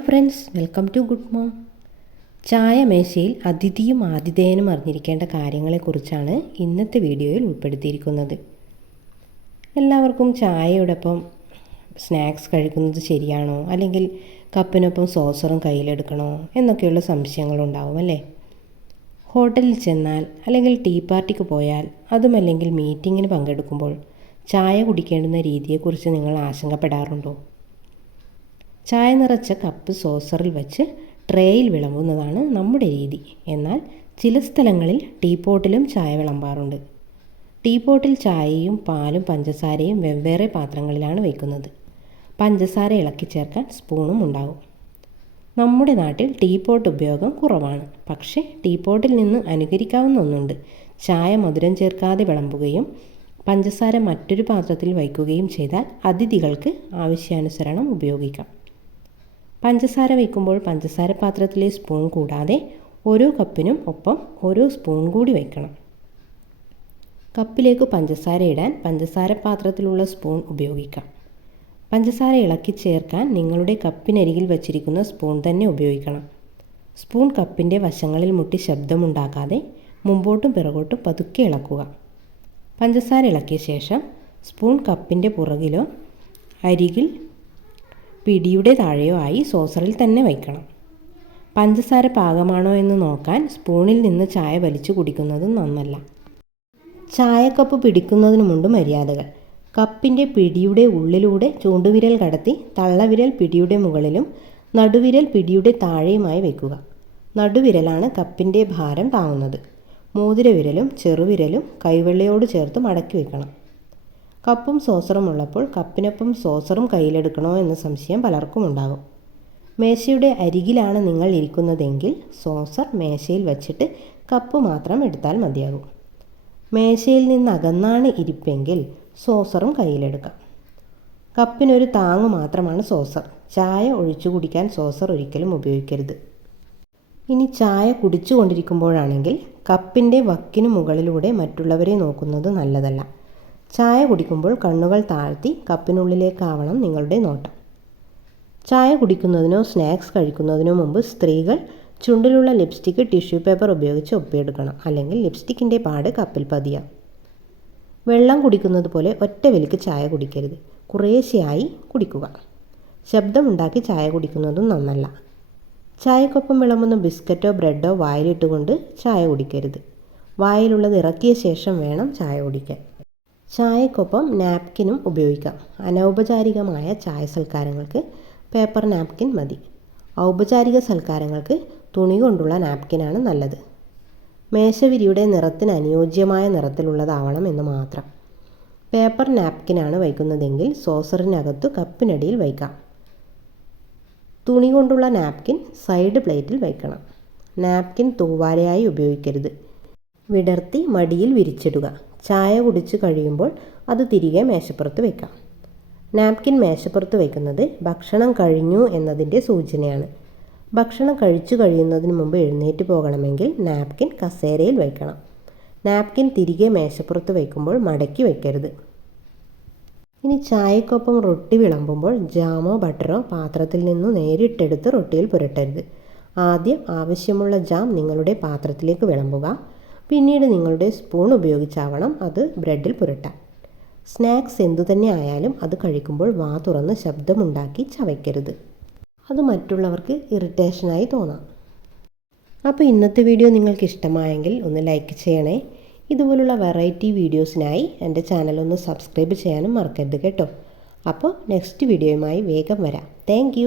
Friends welcome to good mom ചായ മേശയിൽ അതിഥിയും ആതിഥേയനും അറിഞ്ഞിരിക്കേണ്ട കാര്യങ്ങളെക്കുറിച്ചാണ് ഇന്നത്തെ വീഡിയോയിൽ ഉൾപ്പെടുത്തിയിരിക്കുന്നത്. എല്ലാവർക്കും ചായയോടൊപ്പം സ്നാക്സ് കഴിക്കുന്നത് ശരിയാണോ? അല്ലെങ്കിൽ കപ്പിനൊപ്പം സോസറും കയ്യിലെടുക്കണോ? എന്നൊക്കെയുള്ള സംശയങ്ങളുണ്ടാവും അല്ലേ? ഹോട്ടലിൽ ചെന്നാൽ അല്ലെങ്കിൽ ടീ പാർട്ടിക്ക് പോയാൽ അതുമല്ലെങ്കിൽ മീറ്റിങ്ങിന് പങ്കെടുക്കുമ്പോൾ ചായ കുടിക്കേണ്ടുന്ന രീതിയെക്കുറിച്ച് നിങ്ങൾ ആശങ്കപ്പെടാറുണ്ടോ? ചായ നിറച്ച കപ്പ് സോസറിൽ വച്ച് ട്രേയിൽ വിളമ്പുന്നതാണ് നമ്മുടെ രീതി. എന്നാൽ ചില സ്ഥലങ്ങളിൽ ടീ പോട്ടിലും ചായ വിളമ്പാറുണ്ട്. ടീപോട്ടിൽ ചായയും പാലും പഞ്ചസാരയും വെവ്വേറെ പാത്രങ്ങളിലാണ് വയ്ക്കുന്നത് പഞ്ചസാര ഇളക്കി ചേർക്കാൻ സ്പൂണും ഉണ്ടാകും നമ്മുടെ നാട്ടിൽ ടീ പോട്ട് ഉപയോഗം കുറവാണ്. പക്ഷേ ടീ പോട്ടിൽ നിന്ന് അനുകരിക്കാവുന്ന ഒന്നുണ്ട്. ചായ മധുരം ചേർക്കാതെ വിളമ്പുകയും പഞ്ചസാര മറ്റൊരു പാത്രത്തിൽ വയ്ക്കുകയും ചെയ്താൽ അതിഥികൾക്ക് ആവശ്യാനുസരണം ഉപയോഗിക്കാം. പഞ്ചസാര വയ്ക്കുമ്പോൾ പഞ്ചസാര പാത്രത്തിലെ സ്പൂൺ കൂടാതെ ഓരോ കപ്പിനും ഒപ്പം ഓരോ സ്പൂൺ കൂടി വയ്ക്കണം. കപ്പിലേക്ക് പഞ്ചസാര ഇടാൻ പഞ്ചസാര പാത്രത്തിലുള്ള സ്പൂൺ ഉപയോഗിക്കാം. പഞ്ചസാര ഇളക്കി ചേർക്കാൻ നിങ്ങളുടെ കപ്പിനരികിൽ വച്ചിരിക്കുന്ന സ്പൂൺ തന്നെ ഉപയോഗിക്കണം. സ്പൂൺ കപ്പിന്റെ വശങ്ങളിൽ മുട്ടി ശബ്ദമുണ്ടാക്കാതെ മുമ്പോട്ടും പിറകോട്ടും പതുക്കെ ഇളക്കുക. പഞ്ചസാര ഇളക്കിയ ശേഷം സ്പൂൺ കപ്പിന്റെ പുറകിലോ അരികിൽ പിടിയുടെ താഴെയോ ആയി സോസറിൽ തന്നെ വയ്ക്കണം. പഞ്ചസാര പാകമാണോ എന്ന് നോക്കാൻ സ്പൂണിൽ നിന്ന് ചായ വലിച്ചു കുടിക്കുന്നത് നന്നല്ല. ചായക്കപ്പ് പിടിക്കുന്നതിന് മുമ്പ് മര്യാദകൾ. കപ്പിന്റെ പിടിയുടെ ഉള്ളിലൂടെ ചൂണ്ടുവിരൽ കടത്തി തള്ളവിരൽ പിടിയുടെ മുകളിലും നടുവിരൽ പിടിയുടെ താഴെയുമായി വയ്ക്കുക. നടുവിരലാണ് കപ്പിന്റെ ഭാരം താങ്ങുന്നത്. മോതിരവിരലും ചെറുവിരലും കൈവെള്ളയോട് ചേർത്ത് മടക്കി വെക്കണം കപ്പും സോസറും ഉള്ളപ്പോൾ കപ്പിനൊപ്പം സോസറും കയ്യിലെടുക്കണോ എന്ന സംശയം പലർക്കും ഉണ്ടാകും. മേശയുടെ അരികിലാണ് നിങ്ങൾ ഇരിക്കുന്നതെങ്കിൽ സോസർ മേശയിൽ വച്ചിട്ട് കപ്പ് മാത്രം എടുത്താൽ മതിയാകും. മേശയിൽ നിന്ന് അകന്നാണ് ഇരിപ്പെങ്കിൽ സോസറും കയ്യിലെടുക്കാം. കപ്പിനൊരു താങ്ങ് മാത്രമാണ് സോസർ. ചായ ഒഴിച്ചു കുടിക്കാൻ സോസർ ഒരിക്കലും ഉപയോഗിക്കരുത്. ഇനി ചായ കുടിച്ചു കൊണ്ടിരിക്കുമ്പോഴാണെങ്കിൽ കപ്പിന്റെ വക്കിനു മുകളിലൂടെ മറ്റുള്ളവരെ നോക്കുന്നത് നല്ലതല്ല. ചായ കുടിക്കുമ്പോൾ കണ്ണുകൾ താഴ്ത്തി കപ്പിനുള്ളിലേക്കാവണം നിങ്ങളുടെ നോട്ടം. ചായ കുടിക്കുന്നതിനോ സ്നാക്സ് കഴിക്കുന്നതിനോ മുമ്പ് സ്ത്രീകൾ ചുണ്ടിലുള്ള ലിപ്സ്റ്റിക്ക് ടിഷ്യൂ പേപ്പർ ഉപയോഗിച്ച് ഒപ്പിയെടുക്കണം. അല്ലെങ്കിൽ ലിപ്സ്റ്റിക്കിന്റെ പാട് കപ്പിൽ പതിയാം. വെള്ളം കുടിക്കുന്നത് പോലെ ഒറ്റ വലിക്ക് ചായ കുടിക്കരുത്. കുറേശ്ശെയായി കുടിക്കുക. ശബ്ദമുണ്ടാക്കി ചായ കുടിക്കുന്നതും നന്നല്ല. ചായക്കൊപ്പം വിളമ്പുന്ന ബിസ്ക്കറ്റോ ബ്രെഡോ വായിലിട്ടുകൊണ്ട് ചായ കുടിക്കരുത്. വായിലുള്ളത് ഇറക്കിയ ശേഷം വേണം ചായ കുടിക്കാൻ. ചായക്കൊപ്പം നാപ്കിനും ഉപയോഗിക്കാം. അനൗപചാരികമായ ചായ സൽക്കാരങ്ങൾക്ക് പേപ്പർ നാപ്കിൻ മതി. ഔപചാരിക സൽക്കാരങ്ങൾക്ക് തുണി കൊണ്ടുള്ള നാപ്കിനാണ് നല്ലത്. മേശവിരിയുടെ നിറത്തിന് അനുയോജ്യമായ നിറത്തിലുള്ളതാവണം എന്ന് മാത്രം. പേപ്പർ നാപ്കിനാണ് വയ്ക്കുന്നതെങ്കിൽ സോസറിനകത്തു കപ്പിനടിയിൽ വയ്ക്കാം. തുണി കൊണ്ടുള്ള നാപ്കിൻ സൈഡ് പ്ലേറ്റിൽ വയ്ക്കണം. നാപ്കിൻ തൂവാലയായി ഉപയോഗിക്കരുത്. വിടർത്തി മടിയിൽ വിരിച്ചിടുക. ചായ കുടിച്ച് കഴിയുമ്പോൾ അത് തിരികെ മേശപ്പുറത്ത് വയ്ക്കാം നാപ്കിൻ മേശപ്പുറത്ത് വയ്ക്കുന്നത് ഭക്ഷണം കഴിഞ്ഞു എന്നതിന്റെ സൂചനയാണ്. ഭക്ഷണം കഴിച്ചു കഴിയുന്നതിന് മുമ്പ് എഴുന്നേറ്റ് പോകണമെങ്കിൽ നാപ്കിൻ കസേരയിൽ വയ്ക്കണം നാപ്കിൻ തിരികെ മേശപ്പുറത്ത് വയ്ക്കുമ്പോൾ മടക്കി വയ്ക്കരുത് ഇനി ചായക്കൊപ്പം റൊട്ടി വിളമ്പുമ്പോൾ ജാമോ ബട്ടറോ പാത്രത്തിൽ നിന്ന് നേരിട്ടെടുത്ത് റൊട്ടിയിൽ പുരട്ടരുത്. ആദ്യം ആവശ്യമുള്ള ജാം നിങ്ങളുടെ പാത്രത്തിലേക്ക് വിളമ്പുക. പിന്നീട് നിങ്ങളുടെ സ്പൂൺ ഉപയോഗിച്ചാവണം അത് ബ്രെഡിൽ പുരട്ടാൻ. സ്നാക്സ് എന്തുതന്നെ ആയാലും അത് കഴിക്കുമ്പോൾ വാ തുറന്ന് ശബ്ദമുണ്ടാക്കി ചവയ്ക്കരുത്. അത് മറ്റുള്ളവർക്ക് ഇറിറ്റേഷനായി തോന്നാം. അപ്പോൾ ഇന്നത്തെ വീഡിയോ നിങ്ങൾക്ക് ഇഷ്ടമായെങ്കിൽ ഒന്ന് ലൈക്ക് ചെയ്യണേ. ഇതുപോലുള്ള വെറൈറ്റി വീഡിയോസിനായി എന്റെ ചാനൽ ഒന്ന് സബ്സ്ക്രൈബ് ചെയ്യാനും മറക്കരുത് കേട്ടോ. അപ്പോൾ നെക്സ്റ്റ് വീഡിയോയുമായി വേഗം വരാം. താങ്ക്